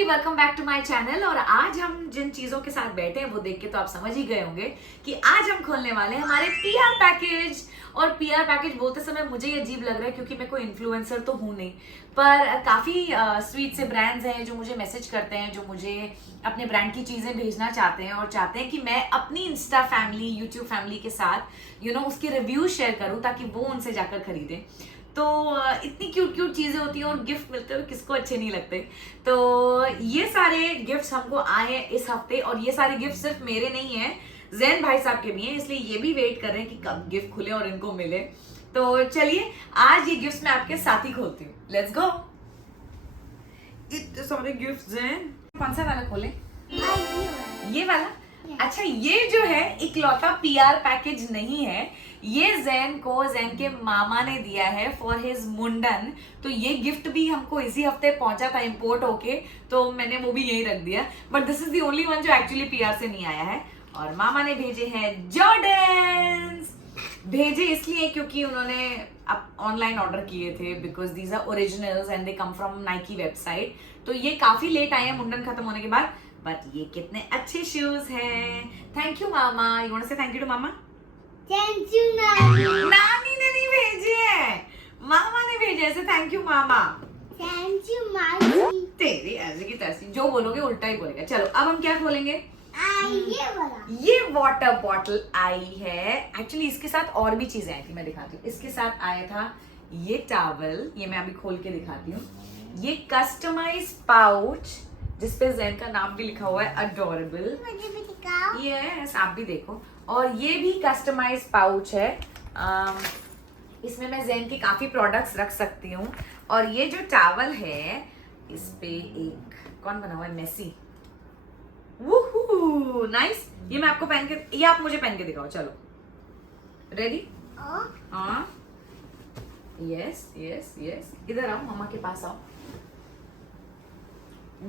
Everybody, welcome back to my channel. और आज हम जिन चीजों के साथ बैठे हैं वो देख के तो आप समझ ही गए होंगे कि आज हम खोलने वाले हैं हमारे पीआर पैकेज। और पीआर पैकेज बोलते समय मुझे ये अजीब लग रहा है क्योंकि मैं कोई इन्फ्लुएंसर तो हूं नहीं, पर काफी स्वीट से ब्रांड्स हैं जो मुझे मैसेज करते हैं, जो मुझे अपने ब्रांड की चीजें भेजना चाहते हैं और चाहते हैं कि मैं अपनी इंस्टा फैमिली, यूट्यूब फैमिली के साथ उसकी रिव्यू शेयर करूं ताकि वो उनसे जाकर खरीदें। तो इतनी क्यूट क्यूट चीजें होती हैं और गिफ्ट मिलते हुए किसको अच्छे नहीं लगते। तो ये सारे गिफ्ट्स हमको आए हैं इस हफ्ते, और ये सारे गिफ्ट सिर्फ मेरे नहीं हैं, जैन भाई साहब के भी हैं, इसलिए ये भी वेट कर रहे हैं कि कब गिफ्ट खुले और इनको मिले। तो चलिए आज ये गिफ्ट्स मैं आपके साथ ही खोलती हूँ। Let's go. इतने सारे गिफ्ट्स हैं, कौन सा वाला खोले? ये वाला। अच्छा, ये जो है इकलौता पीआर पैकेज नहीं है, ये जैन के मामा ने दिया है फॉर हिज मुंडन। तो ये गिफ्ट भी हमको इसी हफ्ते पहुंचा था इंपोर्ट होके, तो मैंने वो भी यही रख दिया। But this is the only one जो एक्चुअली पीआर से नहीं आया है। और मामा ने भेजे हैं जॉर्डन्स। भेजे इसलिए क्योंकि उन्होंने ऑनलाइन ऑर्डर किए थे, because these are originals and they come from Nike website. तो ये काफी लेट आए हैं मुंडन खत्म होने के बाद, बट ये कितने अच्छे शूज हैं। थैंक यू मामा। You want to say thank you to मामा? थैंक यू नानी। नानी ने नहीं भेजे हैं, मामा ने भेजे हैं। Thank you mama. Thank you मामी। तेरी ऐसे की तैसी, जो बोलोगे उल्टा ही बोलेगा। चलो अब हम क्या खोलेंगे? ये वाला। ये वाटर बॉटल आई है। एक्चुअली इसके साथ और भी चीजें आई थी, मैं दिखाती हूँ। इसके साथ आया था ये टॉवल, ये मैं अभी खोल के दिखाती हूँ। ये कस्टमाइज पाउच जिसपे जैन का नाम भी लिखा हुआ है, अडोरेबल। मुझे भी दिखाओ। यस, आप भी देखो। और ये भी कस्टमाइज पाउच है। इसमें मैं जैन के काफी प्रोडक्ट्स रख सकती हूँ। और ये जो टॉवल है, इस पे एक कौन बना हुआ है? मेसी। वूहू, नाइस। ये मैं आपको पहन के, ये आप मुझे पहन के दिखाओ। चलो, रेडी? हाँ, यस यस यस। इधर आओ, मामा के पास आओ।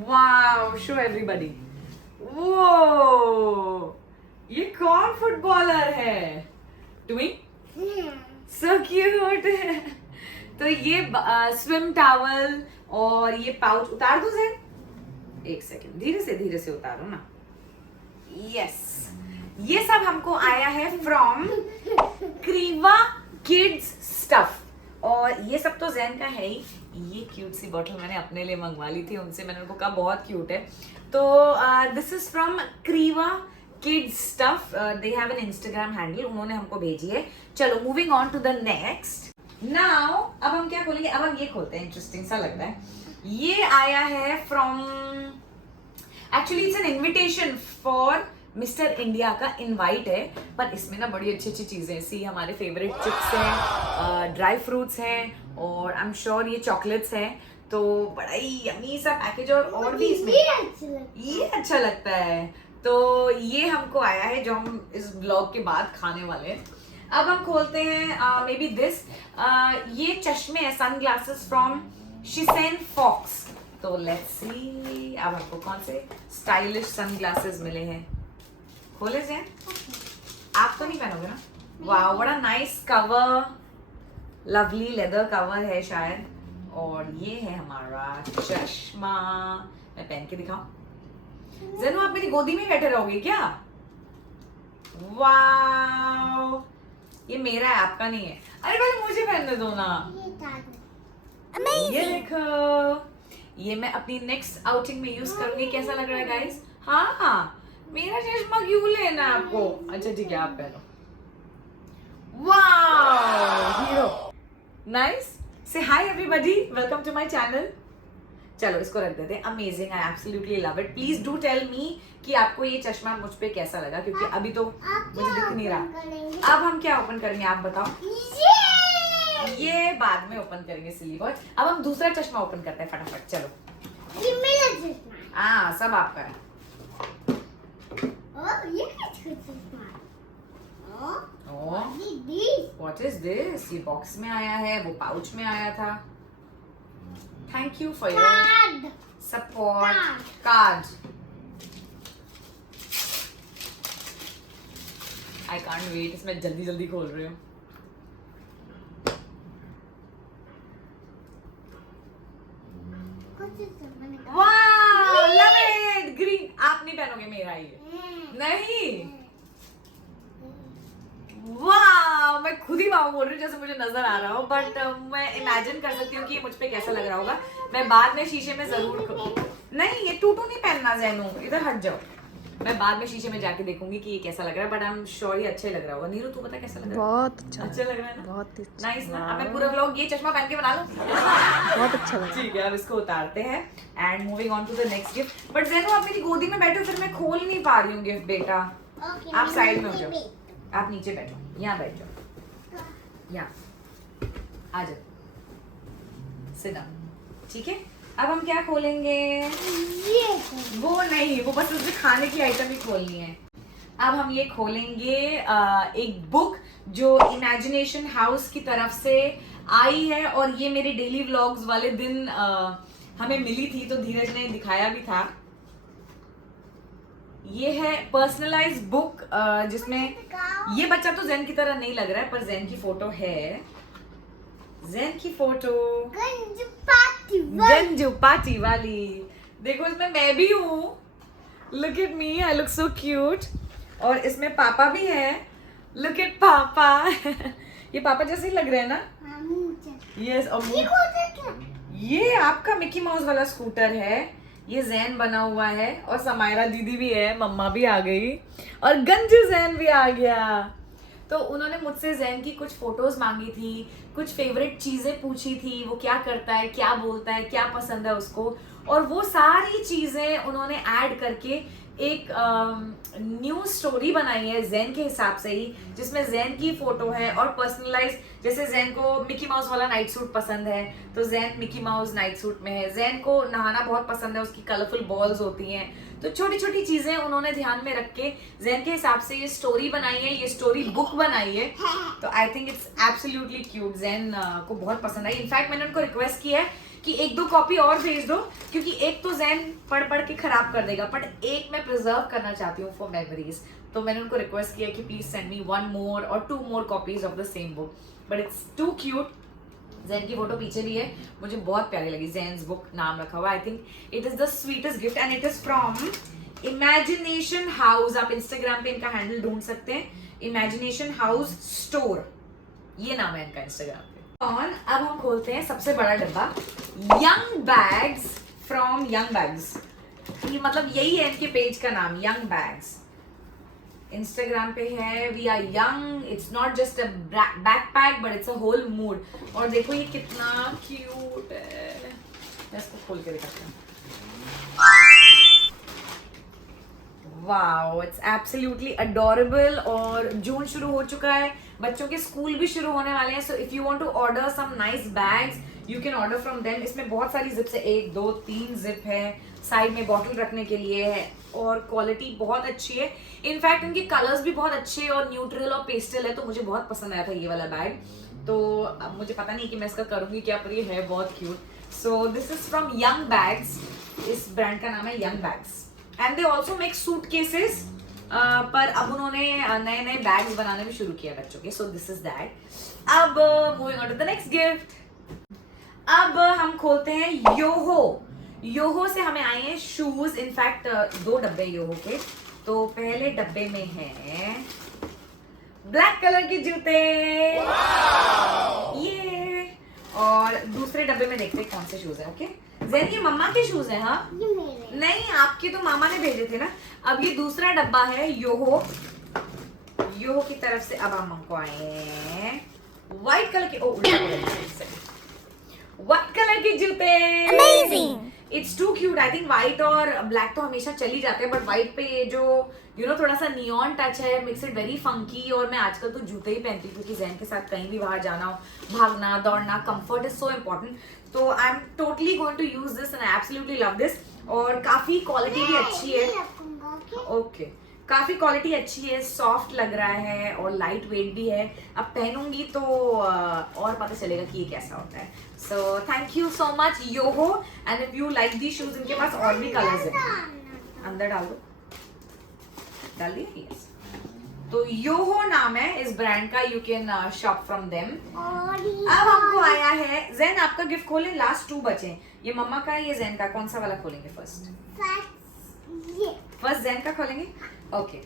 Wow, show everybody. वो ये कौन फुटबॉलर है? ट्विंग, सो क्यूट। तो ये स्विम टॉवल और ये पाउच उतार दो जैन। एक सेकंड, धीरे से उतारो ना। यस, ये सब हमको आया है फ्रॉम क्रीवा किड्स स्टफ। और ये सब तो जैन का है ही। ये क्यूट सी बॉटल मैंने अपने लिए मंगवा ली थी उनसे, मैंने उनको कहा बहुत क्यूट है। तो this is from Kreeva kids stuff. They have an Instagram handle, उन्होंने हमको भेजी है। चलो, moving on to the next. Now अब हम क्या खोलेंगे? अब हम ये खोलते हैं, इंटरेस्टिंग सा लग रहा है। ये आया है from, actually it's an invitation for mister India का इनवाइट है, पर इसमें ना बड़ी अच्छी अच्छी चीजें, सी हमारे फेवरेट चिप्स हैं, ड्राई फ्रूट्स हैं, और आई एम श्योर ये चॉकलेट्स हैं। तो बड़ा ही यमी सा पैकेज। और भी इसमें ये अच्छा लगता है। तो ये हमको आया है जो हम इस ब्लॉग के बाद खाने वाले हैं। अब हम खोलते हैं मे बी दिस। ये चश्मे है, सन ग्लासेस फ्रॉम शिसेन फॉक्स। तो लेट्स सी अब हमको कौन से स्टाइलिश सन ग्लासेस मिले हैं। खोले जाए? आप तो नहीं पहनोगे ना? वाह, बड़ा nice cover, lovely leather cover है शायद। और ये है हमारा चश्मा। मैं पहन के दिखाऊं? जैनो, आप मेरी गोदी में बैठे रहोगे क्या? वाह, ये मेरा है, आपका नहीं है। अरे पहले मुझे पहनने दो ना। ये देखो, ये मैं अपनी नेक्स्ट आउटिंग में यूज करूंगी। कैसा लग रहा है गाइस? हाँ, मेरा चश्मा क्यों लेना आपको? अच्छा ठीक है, आप पहनो। Wow, hero, nice. Say hi everybody, welcome to my channel. चलो, इसको रख देते हैं। Amazing, I absolutely love it. Please do tell me कि आपको ये चश्मा मुझ पे कैसा लगा, क्योंकि अभी तो मुझे दिख नहीं रहा। अब हम क्या ओपन करेंगे, आप बताओ? ये बाद में ओपन करेंगे सिली बॉय। अब हम दूसरा चश्मा ओपन करते हैं फटाफट। चलो, ये मेरा चश्मा। हाँ, सब आपका है। ये क्या चश्मा? What is this? ये बॉक्स में आया है, वो पाउच में आया था। Thank you for your support. Card. I can't wait, इसमें जल्दी जल्दी खोल रही हूँ। वाह, नहीं पहनोगे मेरा ये? नहीं, वाह, मैं खुद ही वाह बोल रही हूँ जैसे मुझे नजर आ रहा हो, बट मैं इमेजिन कर सकती हूँ कि ये मुझ पे कैसा लग रहा होगा। मैं बाद में शीशे में जरूर नहीं, ये टूटू नहीं पहनना जैनू, इधर हट जाओ। मैं बाद में शीशे में जाके देखूंगी कि ये कैसा लग रहा है, बट आई एम श्योर ये अच्छा ही लग रहा होगा। नीरू तू बता कैसा लग रहा है? बहुत अच्छा लग रहा है ना? बहुत अच्छा, नाइस ना? अब मैं पूरा व्लॉग ये चश्मा पहन के बना लूं? बहुत अच्छा लगा। ठीक है, अब इसको उतारते हैं and moving on to the next gift. But Jainu आप मेरी गोदी में बैठो, फिर मैं खोल नहीं पा रही हूँ गिफ्ट बेटा। आप साइड में हो जाओ, आप नीचे बैठो, यहाँ बैठ जाओ, यहाँ आ जाओ, सिट डाउन। ठीक है, अब हम क्या खोलेंगे? वो नहीं, वो बस उसमें खाने की आइटम ही खोलनी है। अब हम ये खोलेंगे एक बुक जो इमेजिनेशन हाउस की तरफ से आई है, और ये मेरे डेली व्लॉग्स वाले दिन हमें मिली थी, तो धीरज ने दिखाया भी था। ये है पर्सनलाइज्ड बुक, जिसमें ये बच्चा तो जैन की तरह नहीं लग रहा है, पर जैन की फोटो है, जैन की फोटो गंजू पार्टी वाली। देखो इसमें मैं भी हूँ, look at me, I look so cute. और इसमें पापा भी है, लुक एट पापा। ये पापा जैसे ही लग रहे हैं ना? यस। और ये आपका मिकी माउस वाला स्कूटर है, ये जैन बना हुआ है, और समायरा दीदी भी है, मम्मा भी आ गई, और गंजू जैन भी आ गया। तो उन्होंने मुझसे जैन की कुछ फोटोज मांगी थी, कुछ फेवरेट चीजें पूछी थी, वो क्या करता है, क्या बोलता है, क्या पसंद है उसको, और वो सारी चीजें उन्होंने ऐड करके एक न्यू स्टोरी बनाई है जैन के हिसाब से ही, जिसमें जैन की फोटो है और पर्सनलाइज, जैसे जैन को मिकी माउस वाला नाइट सूट पसंद है तो Jain Mickey mouse night suit में है, जैन को नहाना बहुत पसंद है, उसकी कलरफुल बॉल्स होती हैं, तो छोटी छोटी चीजें उन्होंने ध्यान में रख के जैन के हिसाब से ये स्टोरी बनाई है, ये स्टोरी बुक बनाई है। तो I think it's absolutely cute, Jain को बहुत पसंद आई। इनफैक्ट मैंने उनको रिक्वेस्ट किया है कि 1-2 कॉपी और भेज दो, क्योंकि एक तो जैन पढ़ पढ़ के खराब कर देगा, बट एक मैं प्रिजर्व करना चाहती हूँ फॉर मेमोरीज। तो मैंने उनको रिक्वेस्ट किया कि please send me 1 more or 2 more copies of the same book, but it's too cute. Jain की फोटो पीछे भी है, मुझे बहुत प्यारी लगी, जैन्स बुक नाम रखा हुआ। I think it is the sweetest gift and it is from imagination house. आप इंस्टाग्राम पे इनका हैंडल ढूंढ सकते हैं, इमेजिनेशन हाउस स्टोर, ये नाम है इनका इंस्टाग्राम पे। और अब हम खोलते हैं सबसे बड़ा डब्बा, young bags from young bags. ये मतलब यही है इनके पेज का नाम, यंग बैग्स। इंस्टाग्राम पे है, we are young, it's not just a backpack but it's a whole mood. और देखो ये कितना क्यूट है, मैं इसको खोल के दिखाती हूँ। Wow, it's absolutely adorable. और जून शुरू हो चुका है, बच्चों के स्कूल भी शुरू होने वाले हैं, so if you want to order some nice bags you can order from them. इसमें बहुत सारी जिप्स है, 1 2 3 जिप है, साइड में बॉटल रखने के लिए है, और क्वालिटी बहुत अच्छी है। इनफैक्ट इनके कलर्स भी बहुत अच्छे और न्यूट्रल और पेस्टल है, तो मुझे बहुत पसंद आया था ये वाला बैग। तो अब मुझे पता नहीं कि मैं इसका करूंगी क्या, पर ये है बहुत cute. So this is from young bags, इस ब्रांड का नाम है young bags, and they also make suitcases, पर अब उन्होंने नए नए बैग्स बनाने भी शुरू किया बच्चों के। So this is that. अब moving on to the next gift. अब हम खोलते हैं योहो। योहो से हमें आए हैं शूज, इनफैक्ट 2 डब्बे योहो के। तो पहले डब्बे में है ब्लैक कलर के जूते, ये, और दूसरे डब्बे में देखते हैं कौन से शूज है। ओके जैन, ये मम्मा के शूज है? हाँ नहीं, आपके तो मामा ने भेजे थे ना। अब ये दूसरा डब्बा है योहो, योहो की तरफ से। अब हम हमको आए व्हाइट कलर के, व्हाइट कलर के जूते, amazing, it's too cute. I think white और ब्लैक तो हमेशा चल ही जाते हैं, बट व्हाइट पे ये जो थोड़ा सा नियॉन टच है, मेक्स इट वेरी फंकी। और मैं आजकल तो जूते ही पहनती हूँ, क्योंकि जैन के साथ कहीं भी बाहर जाना हो, भागना दौड़ना, कंफर्ट इज सो इम्पोर्टेंट। तो I am totally going to use this and I absolutely love this. और काफी क्वालिटी भी अच्छी है। ओके, काफी क्वालिटी अच्छी है, सॉफ्ट लग रहा है और लाइट वेट भी है। अब पहनूंगी तो और पता चलेगा कि ये कैसा होता है। So thank you so much Yoho, and if you like the shoes, इनके पास और भी कलर्स हैं। अंदर डाल दो, डाल दिया? यस। तो योहो नाम है इस ब्रांड का, you can shop from them. अब हमको आया है जैन, आपका गिफ्ट खोलें, लास्ट 2 बचे। ये मम्मा का है, ये जैन का, कौन सा वाला खोलेंगे फर्स्ट? ये फर्स्ट जैन का खोलेंगे. ओके,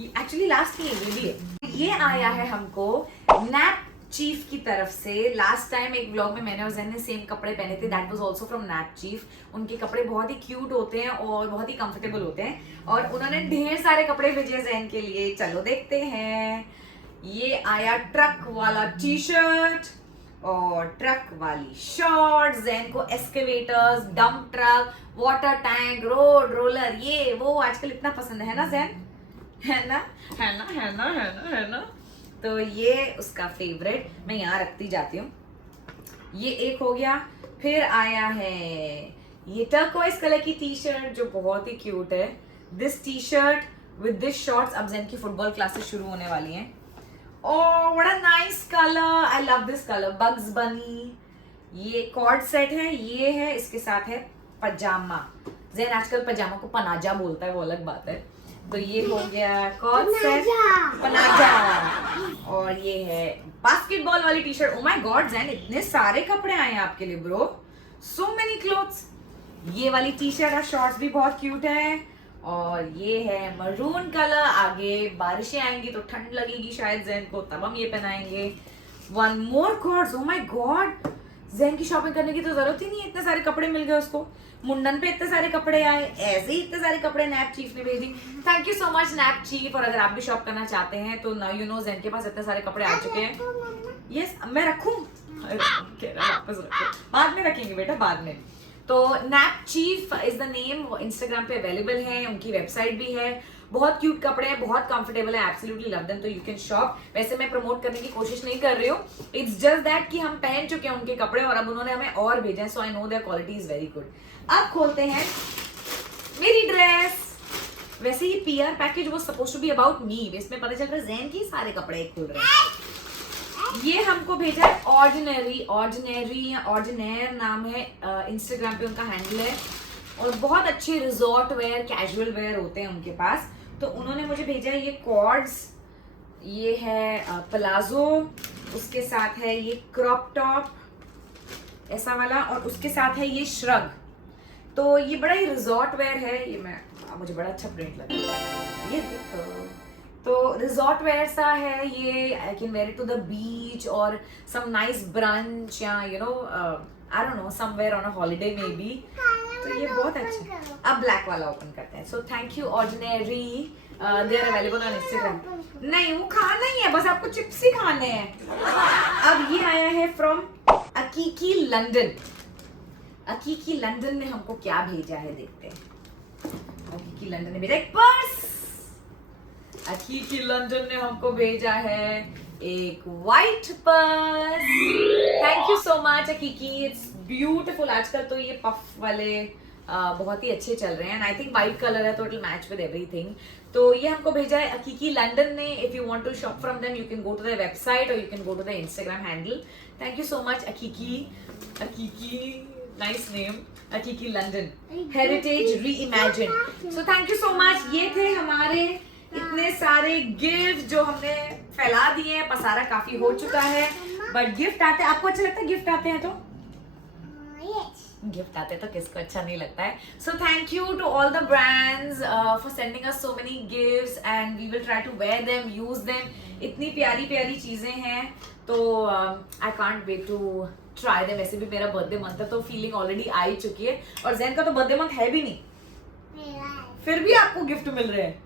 एक्चुअली लास्ट में ये भी है. ये आया है हमको नैप चीफ की तरफ से. लास्ट टाइम एक व्लॉग में मैंने और जैन ने सेम कपड़े पहने थे. That was also from nap chief. उनके कपड़े बहुत ही क्यूट होते हैं और बहुत ही कंफर्टेबल होते हैं और उन्होंने ढेर सारे कपड़े भेजे जैन के लिए. चलो देखते हैं. ये आया ट्रक वाला टी शर्ट और ट्रक वाली शॉर्ट. जैन को excavators, dump truck, water tank, road roller, ये वो आजकल इतना पसंद है ना जैन, है ना, है ना, है ना, है ना, है ना. तो ये उसका फेवरेट. मैं यहाँ रखती जाती हूँ. ये एक हो गया. फिर आया है ये टर्कोइज कलर की टी शर्ट जो बहुत ही क्यूट है. This T shirt with this shorts. अब जैन की फुटबॉल क्लासेस शुरू होने वाली हैं. Oh, what a nice color! I love this color. Bugs Bunny. ये कॉर्ड सेट है. ये है, इसके साथ है पजामा. जैन आजकल पजामा को पनाजा बोलता है, वो अलग बात है. तो ये हो गया कॉर्ड सेट, पनाजा. और ये है बास्केटबॉल वाली T shirt. O my God Jain, इतने सारे कपड़े आए हैं आपके लिए ब्रो. So many clothes. ये वाली टी शर्ट और शॉर्ट्स भी बहुत क्यूट है. और ये है मरून कलर. आगे बारिशें आएंगी तो ठंड लगेगी शायद जैन को, तब हम ये पहनाएंगे. One more cords. Oh my God, Zain की शॉपिंग करने की तो जरूरत ही नहीं है, इतने सारे कपड़े मिल गए उसको. मुंडन पे इतने सारे कपड़े आए, ऐसे ही इतने सारे कपड़े नैप चीफ ने भेजी. Thank you so much nap chief. और अगर आप भी शॉप करना चाहते हैं तो नाउ यू नो जैन के पास इतने सारे कपड़े आ चुके हैं. यस, मैं रखूं? वापस रखो, बाद में रखेंगे बेटा, बाद में. तो nap chief is the name. Instagram पे अवेलेबल है, उनकी वेबसाइट भी है. बहुत क्यूट कपड़े हैं, बहुत कंफर्टेबल है. Absolutely love them. तो यू कैन शॉप. वैसे मैं प्रमोट करने की कोशिश नहीं कर रही हूँ. इट्स जस्ट दैट कि हम पहन चुके हैं उनके कपड़े और अब उन्होंने हमें और भेजे हैं. So I know their quality is very good. अब खोलते हैं मेरी ड्रेस. वैसे ये पीआर पैकेज वो suppose to be about me. इसमें पता चल रहा है जैन की सारे कपड़े खुल रहे हैं. ये हमको भेजा है ऑर्डिनरी या ऑर्डिनेयर नाम है. इंस्टाग्राम पे उनका हैंडल है और बहुत अच्छे रिजॉर्ट वेयर, कैजुअल वेयर होते हैं उनके पास. तो उन्होंने मुझे भेजा है ये कॉर्ड्स. ये है प्लाजो, उसके साथ है ये क्रॉप टॉप ऐसा वाला, और उसके साथ है ये श्रग. तो ये बड़ा ही रिजॉर्ट वेयर है. ये मुझे बड़ा अच्छा प्रिंट लगा. ये देखो, तो रिजॉर्ट वेयर सा है ये. I can wear it to the beach और सम नाइस ब्रंच या you know I don't know somewhere on a holiday maybe. तो ये बहुत अच्छा. अब ब्लैक वाला ओपन करते हैं. So thank you Ordinary. They are available on Instagram. नहीं, वो खाना ही है, बस आपको चिप्स ही खाने हैं. अब ये आया है फ्रॉम अकीकी लंदन. अकीकी लंदन ने हमको क्या भेजा है देखते हैं. अकीकी लंदन ने भेजा एक पर्स. अकीकी लंदन ने हमको भेजा है एक white purse. Thank you so much Akiki. It's beautiful. आजकल तो ये पफ वाले बहुत ही अच्छे चल रहे हैं. And I think white colour है तो it will match with everything. तो ये हमको भेजा है अकीकी लंदन ने. If you want to shop from them you can go to the website और you can go to the Instagram handle. Thank you so much Akiki. Akiki, nice name. Akiki London, heritage reimagine. So thank you so much. ये थे हमारे इतने सारे gift जो हमने फैला दिए हैं. पसारा काफी हो चुका है बट गिफ्ट आते हैं. आपको अच्छा लगता है गिफ्ट आते हैं तो? गिफ्ट आते हैं तो किसको अच्छा नहीं लगता है. So thank you to all the brands for sending us so many gifts and we will try to wear them, use them. इतनी प्यारी प्यारी चीजें हैं तो I can't wait to try them. वैसे भी मेरा बर्थडे मंथ है तो फीलिंग ऑलरेडी आ ही चुकी है. और जैन का तो बर्थडे मंथ है भी नहीं, फिर भी आपको गिफ्ट मिल रहे हैं.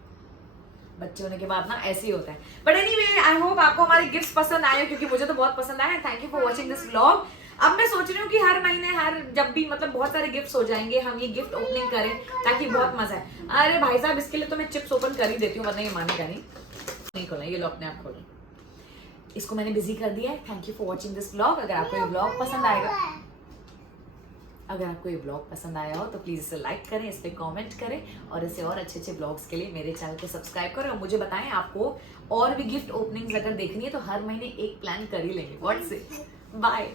बच्चे होने के बाद ना ऐसे ही होता है. बट एनीवे आई होप आपको हमारे गिफ्ट्स पसंद आए क्योंकि मुझे तो बहुत पसंद आए. Thank you for watching this vlog. अब मैं सोच रही हूँ कि हर महीने जब भी मतलब बहुत सारे गिफ्ट्स हो जाएंगे हम ये गिफ्ट ओपनिंग करें ताकि बहुत मजा है. अरे भाई साहब, इसके लिए तो मैं चिप्स ओपन कर ही देती हूँ वरना ये मानेगा नहीं खोलना. ये लो अपने आप खोलो. इसको मैंने बिजी कर दिया है. Thank you for watching this vlog. अगर आपको ये व्लॉग पसंद आया हो तो प्लीज इसे लाइक करें, इस पे कमेंट करें और इसे और अच्छे अच्छे ब्लॉग्स के लिए मेरे चैनल को सब्सक्राइब करें. और मुझे बताएं आपको और भी गिफ्ट ओपनिंग्स अगर देखनी है तो हर महीने एक प्लान कर ही लेंगे. What's it. बाय.